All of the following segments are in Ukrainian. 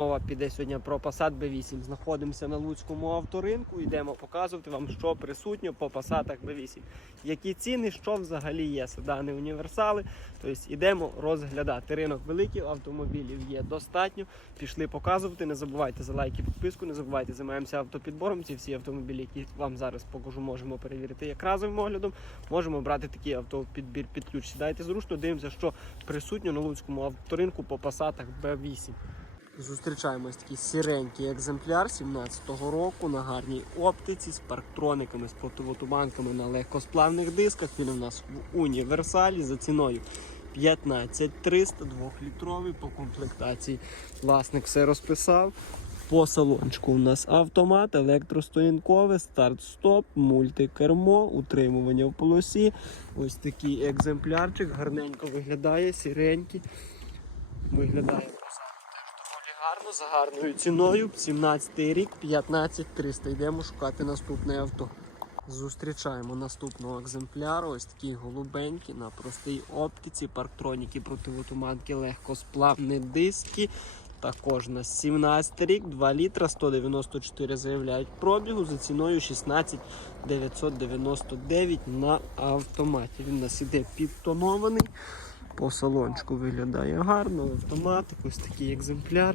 Мова піде сьогодні про Passat B8. Знаходимося на Луцькому авторинку. Йдемо показувати вам, що присутньо по Passatах B8. Які ціни, що взагалі є. Седани універсали. Тобто йдемо розглядати. Ринок великий, автомобілів є достатньо. Пішли показувати. Не забувайте за лайки, підписку, не забувайте, займаємося автопідбором. Ці всі автомобілі, які вам зараз покажу, можемо перевірити як разовим оглядом. Можемо брати такий автопідбір під ключ. Сідайте зручно, дивимося, що присутньо на Луцькому авторинку по Passatах B8. Зустрічаємо ось такий сіренький екземпляр 17-го року на гарній оптиці з парктрониками, з противотуманками на легкосплавних дисках. Він у нас в універсалі за ціною 15300, 2-літровий по комплектації. Власник все розписав. По салончику у нас автомат, електростоянкове, старт-стоп, мультикермо, утримування в полосі. Ось такий екземплярчик, гарненько виглядає, сіренький. Виглядає гарно, за гарною ціною. 17 рік, 15300. Йдемо шукати наступне авто. Зустрічаємо наступного екземпляру. Ось такий голубенький на простій оптиці, парктроніки, противотуманки, легкосплавні диски. Також на 17 рік, 2 літра, 194 заявляють пробігу за ціною 16 999 на автоматі. Він у нас іде підтонований. По салончику виглядає гарно, автоматик, ось такий екземпляр,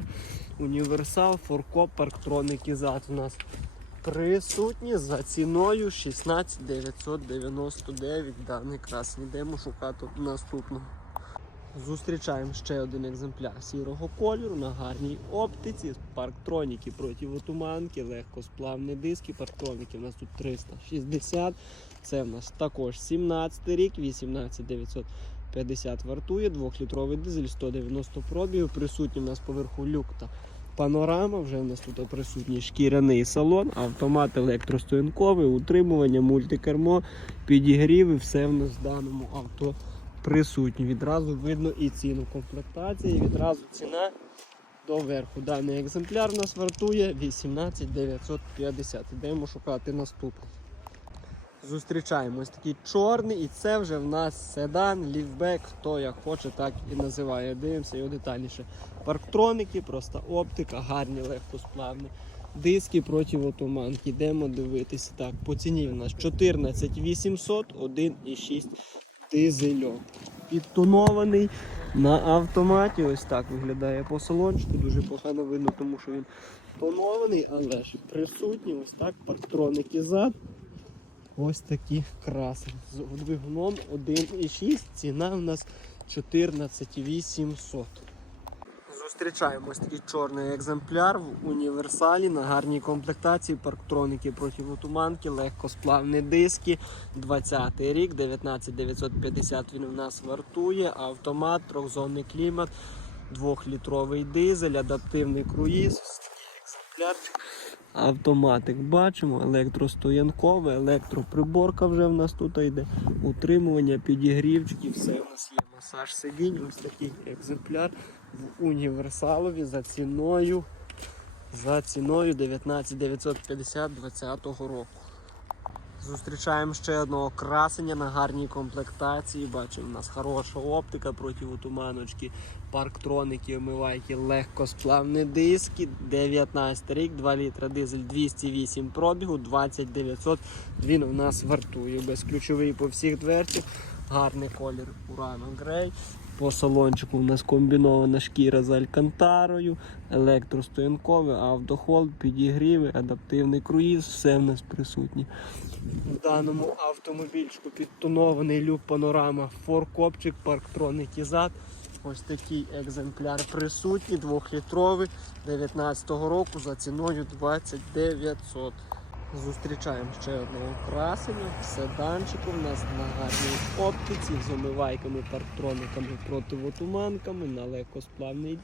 універсал, форкоп, парктроники зад у нас присутні за ціною 16 999. Даний крас йдемо шукати наступного. Зустрічаємо ще один екземпляр сірого кольору на гарній оптиці. Парктроніки противотуманки, легкосплавні диски. Парктроніки у нас тут 360. Це в нас також 17 рік, 18 950 вартує, 2-літровий дизель, 190 пробігів. Присутній у нас поверху люк та панорама. Вже в нас тут присутній шкіряний салон, автомат електростоянковий, утримування, мультикермо, підігріви. Все в нас в даному авто присутні. Відразу видно і ціну комплектації, відразу ціна до верху. Даний екземпляр у нас вартує 18 950. Йдемо шукати наступний. Зустрічаємо ось такий чорний, і це вже в нас седан, ліфбек, хто як хоче, так і називає. Дивимося його детальніше. Парктроники, просто оптика, гарні, легкосплавні. Диски противотуманки. Йдемо дивитися. Так, по ціні в нас 14 800, 1,6 дизельок. Підтонований на автоматі. Ось так виглядає по салончику. Дуже погано видно, тому що він тонований, але ж присутній. Ось так, парктроники зад. Ось такі краси. З двигуном 1,6. Ціна в нас 14 800. Зустрічаємо ось такий чорний екземпляр в універсалі на гарній комплектації, парктроники противотуманки, легкосплавні диски. 20 рік, 19950 він у нас вартує, автомат, трьохзонний клімат, 2-літровий дизель, адаптивний круїз. Ось такий екземплярчик. Автоматик бачимо, електростоянкове, електроприборка вже в нас тут йде, утримування, підігрівчики, все у нас є масаж сидінь, ось такий екземпляр в універсалові за ціною за ціною 19 950 20 року. Зустрічаємо ще одного красення на гарній комплектації. Бачимо, у нас хороша оптика противотуманочки, парктроники, омивайки, легкосплавні диски, 19 рік, 2 літра дизель 208 пробігу, 20900 він у нас вартує. Безключовий по всіх дверцях, гарний колір Urano Grey. По салончику у нас комбінована шкіра з алькантарою, електростоянкове, автохолд, підігріви, адаптивний круїз, все в нас присутнє. В даному автомобільчику підтонований люк панорама, форкопчик, парктроники зад. Ось такий екземпляр присутній, 2-літровий 19-го року за ціною 2900. Зустрічаємо ще одного красення, седанчику у нас на гарній оптиці з омивайками, парктрониками, противотуманками, на легкосплавних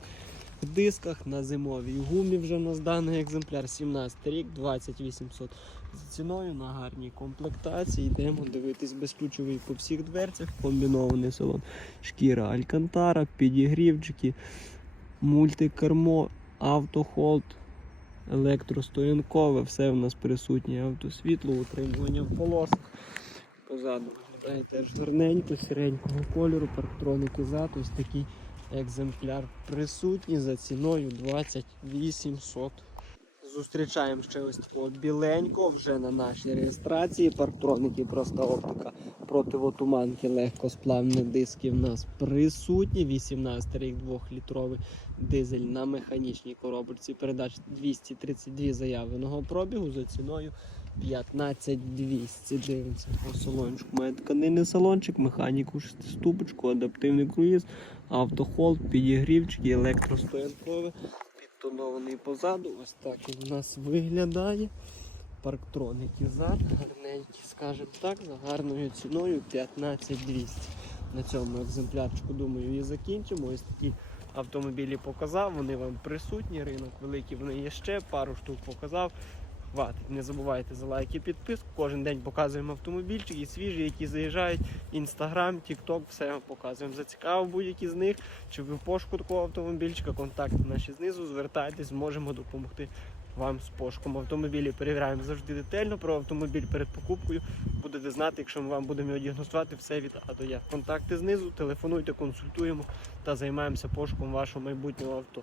дисках, на зимовій гумі вже у нас екземпляр, 17 рік, 20800 за ціною на гарній комплектації. Йдемо дивитись безключовий по всіх дверцях, комбінований салон, шкіра Алькантара, підігрівчики, мультикермо, автохолд електростоянкове, все в нас присутнє. Автосвітло, утримування в полосах. Позаду теж гарненько, сіренького кольору, парктроники зад, ось такий екземпляр присутній за ціною 2800. Зустрічаємо ще ось такого біленького вже на нашій реєстрації. Парктроники, проста оптика противотуманки, легкосплавні диски в нас присутні. 18 рік 2-літровий дизель на механічній коробочці передач 232 заявленого пробігу за ціною 15200. Дивимося по салончику. Має тканинний салончик, механіку шестиступочку, адаптивний круїз, автохолд, підігрівчики, електростоянкове підтонований позаду. Ось так він у нас виглядає. Парктроники зад, гарненькі, скажімо так, за гарною ціною 15200. На цьому екземплярчику, думаю, і закінчимо. Ось такі автомобілі показав, вони вам присутні, ринок великий, вони є ще, пару штук показав. Хватить, не забувайте за лайки, підписку. Кожен день показуємо автомобільчики свіжі, які заїжджають. Інстаграм, Тікток, все показуємо. Зацікавив будь-які з них. Чи ви в пошуку такого автомобільчика, контакти наші знизу, звертайтесь, зможемо допомогти вам з пошуком. Автомобілі перевіряємо завжди детально. Про автомобіль перед покупкою будете знати, якщо ми вам будемо його діагностувати, все від А до Я. Контакти знизу, телефонуйте, консультуємо та займаємося пошуком вашого майбутнього авто.